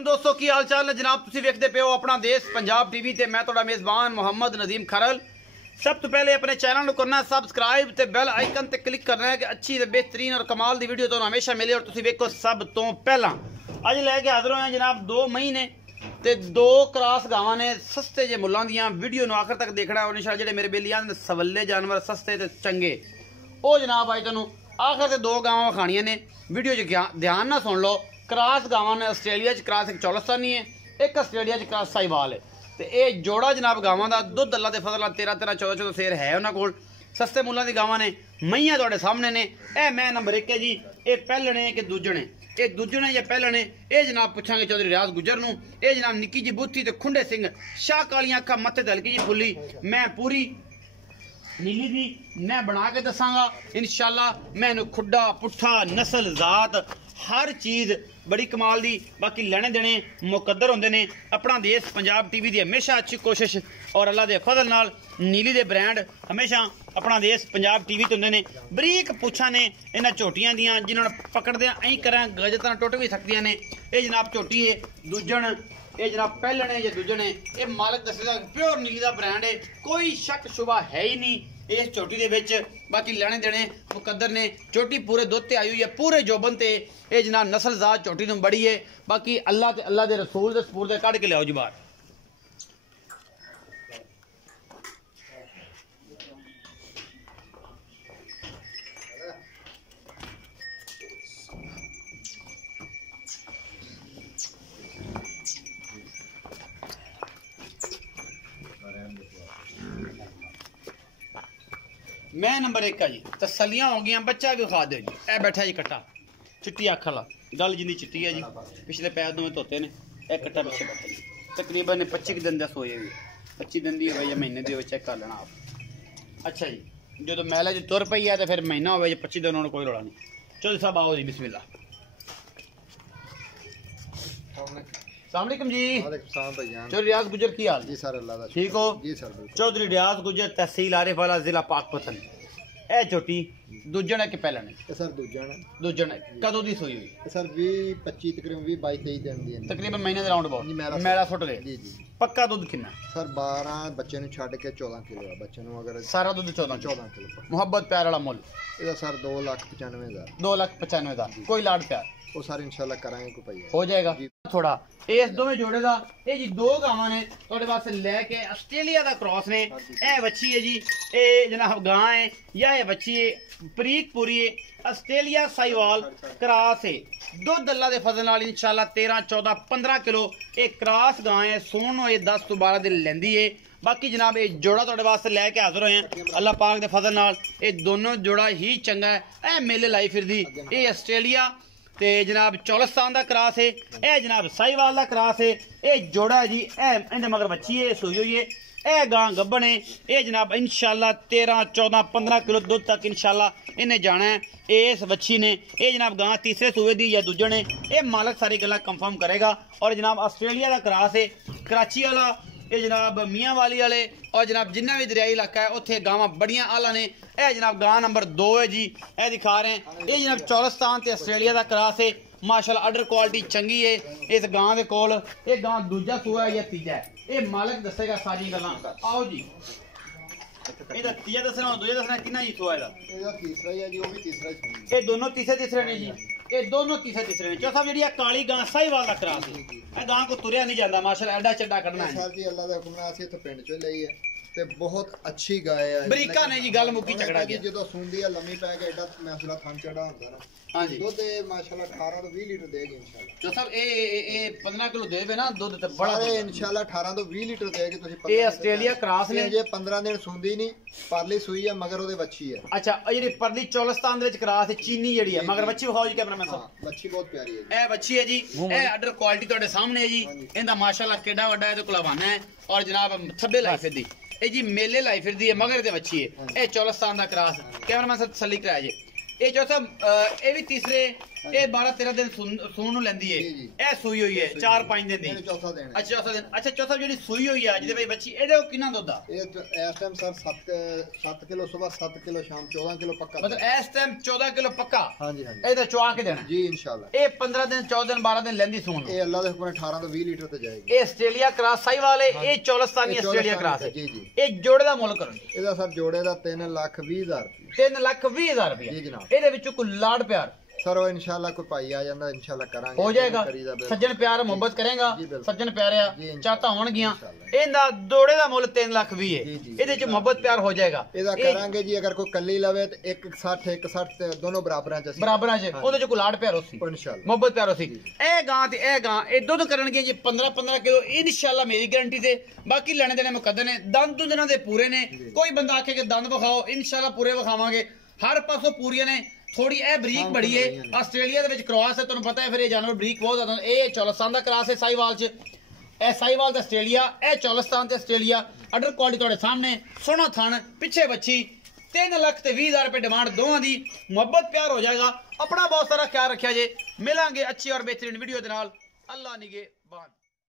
वालेकुम दोस्तों की हाल चाल ने जनाब तुसी वेखदे पे हो अपना देश पंजाब टीवी ते मैं तुहाडा मेज़बान मोहम्मद नदीम खरल। सब तो पहले अपने चैनल को करना सब्सक्राइब ते बेल आइकन ते क्लिक करना है कि अच्छी ते बेहतरीन और कमाल दी वीडियो तो हमेशा मिले और तुसी वेखो सब तो पहला। अज लैके हाजिर होए जनाब 2 मई ने ते 2 क्रॉस गावां ने सस्ते जे मुल्लां दियां। वीडियो नूं आखिर तक देखना और इंशाअल्लाह जेहड़े मेरे बेलियां ने सवल्ले जानवर सस्ते ते चंगे ओ जनाब अज तुहानूं आखिर ते 2 गावां विखाणियां ने। वीडियो च ध्यान ना सुन लो। क्रॉस गावां ने आस्ट्रेलिया च क्रॉस एक चौलस्तानी है, एक आस्ट्रेलिया च क्रॉस साहिवाल है। तो ये जोड़ा जनाब गावां दा दुध अल्लाह दे फजल 13-13 14-14 सेर है उन्हां कोल। सस्ते मुल्लां दी गावां ने, मईयां तुहाडे सामने ने। ए मैं नंबर 1 है जी, ये पैहलणे कि दूजणे, ये दूजणे या पैहलणे ये जनाब पुछांगे चौधरी रियाज गुजर नूं। ये जनाब निक्की जी बूथी ते खुंडे सिंह शाह कालियां अखां मत्थे ते हल्की जी फुल्ली मैं पूरी नीली दी मैं बना के दसांगा इंशाअल्लाह। मैनू खुड्डा पुट्ठा नस्ल जात हर चीज़ बड़ी कमाल दी। बाकी लेने देने मुकद्दर होंदे ने। अपना देश पंजाब टीवी दी हमेशा अच्छी कोशिश और अल्लाह दे फजल नाल नीली दे ब्रांड हमेशा अपना देश पंजाब टीवी तो होंदे ने। बरीक पुछा ने इन्हां झोटियां दियां जिन्हां पकड़दे ऐं करां गजतां टुट भी सकदियां ने। ये जनाब झोटी है दूजण, ये जनाब पैहलणे या दूजणे, ये मालक दसेगा प्योर नीली दा ब्रांड है। कोई शक शुबा है ही नहीं इस झोटी दे विच। बाकी लेने देने मुकद्दर ने। झोटी पूरे दुध ते आई हुई है, पूरे जोबन ते। ये जनाब नस्ल जात झोटी नूं बड़ी है। बाकी अल्लाह ते अल्लाह दे रसूल दे सपूर दे कढ के लियाओ जी बाहर। मैं नंबर 1 का जी तसलियां हो गई, बच्चा भी खा दे जी। ए बैठा जी कट्टा चिट्टी अख वाला, गल जिंदी चिट्टी है जी। पिछले पैर दोवें धोते ने। ए कट्टा पिछले बैठा जी तकरीबन 25 दिन का सोए हुए 25 दिन की हो या महीने की हो चेक कर लेना आप। अच्छा जी जो मैले जो तुर पई है तो फिर महीना हो 25 दिन होने कोई रौला नहीं। चलो साहब आओ जी बिस्मिल्लाह। सलामकुम जी। चौधरी रियाज गुजर की हाल जी? सर अल्लाह ठीक हो जी सर। चौधरी रियाज गुजर तहसील आरिफ वाला जिला पाकपतन। ए छोटी दूजण है कि पैहलण है? सर दूजण है। दूजण कदों दी सोई हुई? सर 20-25 तकरीबन 22-23 दिन दी तकरीबन महीने दे राउंड अबाउट मेरा फुट गए जी जी। पक्का दुध कितना? सर 12 बच्चे नु छड़ के 14 किलो है। बच्चे नु अगर सारा दुध 14 किलो। मोहब्बत प्यार वाला मुल ਇਹਦਾ सर 2,95,000 2,95,000 कोई लाड प्यार वो सारे इंशाल्लाह कराएंगे को पई हो जाएगा थोड़ा। इस दोवें जोड़े दा ये जी 2 गावां ने थोड़े वास्ते लेके आस्ट्रेलिया दा क्रॉस ने। ए बच्ची है जी, ए जनाब गां है या ये बच्ची है परीक पूरी है आस्ट्रेलिया साहिवाल क्रॉस है। दुध अल्लाह दे फजल नाल इंशाल्लाह 13-14-15 किलो एक क्रॉस गां है। सोन ये 10 तो 12 दिन लेंदी है। बाकी जनाब ये जोड़ा थोड़े वास्ते लैके हाजिर होए हैं अल्लाह पाक दे फजल नाल। ये दोनों जोड़ा ही चंगा है। ए मेले लाई फिरदी ये आस्ट्रेलिया ते जनाब चौलस्तान दा क्रॉस है। ए जनाब साहिवाल दा क्रॉस है। ये जोड़ा है जी। ए इंदे मगर बच्ची है सोई हुई है। ए गां गब्बन है। ये जनाब इंशाल्लाह 13-14-15 किलो दूध तक इंशाल्लाह इन्हें जाना है इस बच्ची ने। ये जनाब गां तीसरे सूबे दी या दूजण है। ये मालक सारी गल्लां कंफर्म करेगा। और जनाब ऑस्ट्रेलिया दा क्रॉस है कराची वाला। ये जनाब मियाँ वाली वाले और जनाब जिन्ना भी दरियाई इलाका है उत्थे गावां बड़ियां आला ने। ए जनाब गां नंबर 2 है जी, ए दिखा रहे हैं। ये जनाब चौलस्तान ते आस्ट्रेलिया दा क्रॉस है। माशाल्लाह अडर क्वालिटी चंगी है इस गां दे कोल। ये गां दूजा सूआ है या तीजा है ये मालक दसेगा सारी गल्लां। आओ जी ਇਹਦਾ ਤੀਜਾ ਦੱਸਣਾ ਦੂਜਾ ਦੱਸਣਾ ਕਿੰਨਾ ਜੀ ਸੋਇਆ ਇਹਦਾ ਤੀਸਰਾ ਹੀ ਹੈ ਜੀ। ਉਹ ਵੀ ਤੀਸਰਾ ਹੀ। ਇਹ ਦੋਨੋਂ ਤੀਸਰੇ ਨੇ ਜੀ। ਇਹ ਦੋਨੋਂ ਤੀਸਰੇ ਨੇ। ਚੌਥਾ ਜਿਹੜੀ ਆ ਕਾਲੀ ਗਾਂ ਸਾਹੀਵਾਲ ਦਾ ਕਰਾਸ ਹੈ। ਇਹ ਗਾਂ ਕੋ ਤੁਰਿਆ ਨਹੀਂ ਜਾਂਦਾ ਮਾਸ਼ਾਅੱਲਾ ਐਡਾ ਚੱਡਾ ਕੱਢਣਾ ਹੈ। ਸਰ ਜੀ ਅੱਲਾ ਦਾ ਹੁਕਮ ਨਾਲ ਅਸੀਂ ਇੱਥੇ ਪਿੰਡ ਚੋਂ ਲਈ ਹੈ ਤੇ ਬਹੁਤ ਅੱਛੀ ਗਾਂ ਹੈ। ਬਰੀਕਾ ਨੇ ਜੀ ਗੱਲ ਮੁੱਕੀ ਝਗੜਾ ਗਿਆ ਜਦੋਂ ਸੁੰਦੀ ਆ ਲੰਮੀ ਪੈ ਕੇ ਐਡਾ ਮਾਸ਼ਾਅੱਲਾ ਥਣ ਚੜਾ ਹੁੰਦਾ ਨਾ। ਹਾਂਜੀ ਦੁੱਧ ਮਾਸ਼ਾਅੱਲਾ 18 ਤੋਂ 20 ਲੀਟਰ ਦੇਗੀ ਇੰਸ਼ਾਅੱਲਾ। ਜੋ ਸਭ ਇਹ 15 ਕਿਲੋ ਦੇਵੇ ਨਾ ਦੁੱਧ ਤੇ ਬੜਾ ਇੰਸ਼ਾਅੱਲਾ 18 ਤੋਂ 20 ਲੀਟਰ ਦੇਗੀ ਤੁਸੀਂ। ਇਹ ਆਸਟ੍ਰੇਲੀਆ ਕ੍ਰਾਸ ਨੇ ਜੇ 15 ਦਿਨ ਸੁੰਦੀ ਨਹੀਂ ਪਰਲੀ ਸੂਈ ਆ ਮਗਰ ਉਹਦੇ ਬੱਚੀ ਹੈ। ਅੱਛਾ ਇਹ ਜਿਹੜੀ ਪਰਲੀ ਚੌਲਸਤਾਨ ਦੇ ਵਿੱਚ ਕ੍ਰਾਸ ਹੈ ਚੀਨੀ ਜਿਹੜੀ ਹੈ ਮਗਰ ਬੱਚੀ ਵਿਖਾਓ ਜੀ ਕੈਮਰਾਮੈਨ ਸਾਹਿਬ। ਬੱਚੀ ਬਹੁਤ ਪਿਆਰੀ ਹੈ। ਇਹ ਬੱਚੀ ਹੈ ਜੀ। ਇਹ ਆਰਡਰ ਕੁਆਲਿਟੀ ਤੁਹਾਡੇ ਸਾਹਮਣੇ ਹੈ ਜੀ। ਇਹਦਾ ਮਾਸ਼ਾਅੱਲਾ ਕਿੱਡਾ ਵੱਡਾ ਇਹਦੇ ਕੋਲ ਹਵਾਨਾ ਹੈ और जनाब थब्बे लाई फिरदी ये जी मेले लाई फिरदी है मगर दे बच्ची है। ये चौलस्तान का क्रॉस कैमरामैन साहब तसल्ली कराया जी। ये चौथा ये भी तीसरे ਇਹ 12-13 ਦਿਨ ਸੂਣ ਨੂੰ ਲੈਂਦੀ ਏ ਇਹ ਸੂਈ ਹੋਈ ਹੈ 4-5 ਦਿਨ ਦੀ ਚੌਥਾ ਦਿਨ ਅੱਛਾ ਚੌਥਾ ਦਿਨ ਅੱਛਾ ਚੌਥਾ ਜਿਹੜੀ ਸੂਈ ਹੋਈ ਆ ਜਿਹਦੇ ਵਿੱਚ ਬੱਚੀ ਇਹਦੇ ਕਿੰਨਾ ਦੁੱਧ ਆ ਇਹ ਇਸ ਟਾਈਮ ਸਰ 7 ਕਿਲੋ ਸਵੇਰ 7 ਕਿਲੋ ਸ਼ਾਮ 14 ਕਿਲੋ ਪੱਕਾ ਮਤਲਬ ਇਸ ਟਾਈਮ 14 ਕਿਲੋ ਪੱਕਾ ਹਾਂਜੀ ਹਾਂਜੀ ਇਹਦਾ ਚੁਆ ਕੇ ਦੇਣਾ ਜੀ ਇਨਸ਼ਾਅੱਲਾ ਇਹ 15 ਦਿਨ 14 ਦਿਨ 12 ਦਿਨ ਲੈਂਦੀ ਸੂਣ ਇਹ ਅੱਲਾ ਦੇ ਹੁਕਮ 18 ਤੋਂ 20 ਲੀਟਰ ਤੇ ਜਾਏਗੀ ਇਹ ਆਸਟ੍ਰੇਲੀਆ ਕ੍ਰਾਸ ਸਾਈ ਵਾਲੇ ਇਹ ਚੌਲਸਤਾਨੀ ਆਸਟ੍ਰੇਲੀਆ ਕ੍ਰਾਸ ਹੈ ਜੀ ਜੀ ਇਹ ਜੋੜੇ ਦਾ ਮੁੱਲ ਕਰੋ ਇਹਦਾ ਸਰ ਜੋੜੇ ਦਾ 3,20,000 3,20,000 ਰੁਪਏ ਜੀ ਜਨਾਬ ਇਹਦੇ ਵਿੱਚੋਂ ਕੋਈ ਲਾੜ ਪਿਆਰ सर वो इंशाल्लाह कोई भाई आ जाता इंशाल्लाह करांगे हो जाएगा सज्जन प्यार मोहब्बत करेगा सज्जन प्यारिया चाहता होणगियां ਇਹਦਾ ਦੋੜੇ ਦਾ ਮੁੱਲ 3,20,000 ਹੈ ਇਹਦੇ ਚ ਮੁਹੱਬਤ ਪਿਆਰ ਹੋ ਜਾਏਗਾ ਇਹਦਾ ਕਰਾਂਗੇ ਜੀ ਅਗਰ ਕੋਈ ਕੱਲੀ ਲਵੇ ਤੇ 160 ਤੇ ਦੋਨੋਂ ਬਰਾਬਰਾਂ ਚ ਅਸੀਂ ਉਹਦੇ ਚ ਕੋਈ ਲਾੜ ਪਿਆਰ ਹੋਸੀ ਇੰਸ਼ਾਅੱਲਾ ਮੁਹੱਬਤ ਪਿਆਰ ਹੋਸੀ ਇਹ ਗਾਂ ਤੇ ਇਹ ਗਾਂ ਇਹ ਦੁੱਧ ਕਰਨਗੇ ਜੀ 15 ਕਿਲੋ ਇੰਸ਼ਾਅੱਲਾ ਮੇਰੀ ਗਾਰੰਟੀ ਤੇ ਬਾਕੀ ਲੈਣੇ ਦੇਣੇ ਮੁਕੱਦਰ ਨੇ ਦੰਦ ਇਹਨਾਂ ਦੇ ਪੂਰੇ ਨੇ ਕੋਈ ਬੰਦਾ ਆਖੇ ਕਿ ਦੰਦ ਵਿਖਾਓ ਇੰਸ਼ਾਅੱਲਾ ਪੂਰੇ ਵਿਖਾਵਾਂਗੇ ਹਰ ਪਾਸੋਂ ਪੂਰੀਆਂ ਨੇ थोड़ी ए बरीक बड़ी है आस्ट्रेलिया दे विच क्रॉस है तुहानू पता है फिर ये जानवर बरीक बहुत ज्यादा ए चौलस्तान दा क्रॉस है साहिवाल च ए साहिवाल दा आस्ट्रेलिया ए चौलस्तान ते आस्ट्रेलिया अडर क्वालिटी तुहाडे सामने सोना थान पीछे बच्ची 3,20,000 रुपए डिमांड दोवां दी मुहब्बत प्यार हो जाएगा अपना बहुत सारा ख्याल रखिया जे मिलांगे अच्छी और बेहतरीन वीडियो दे नाल अल्लाह निगहबान।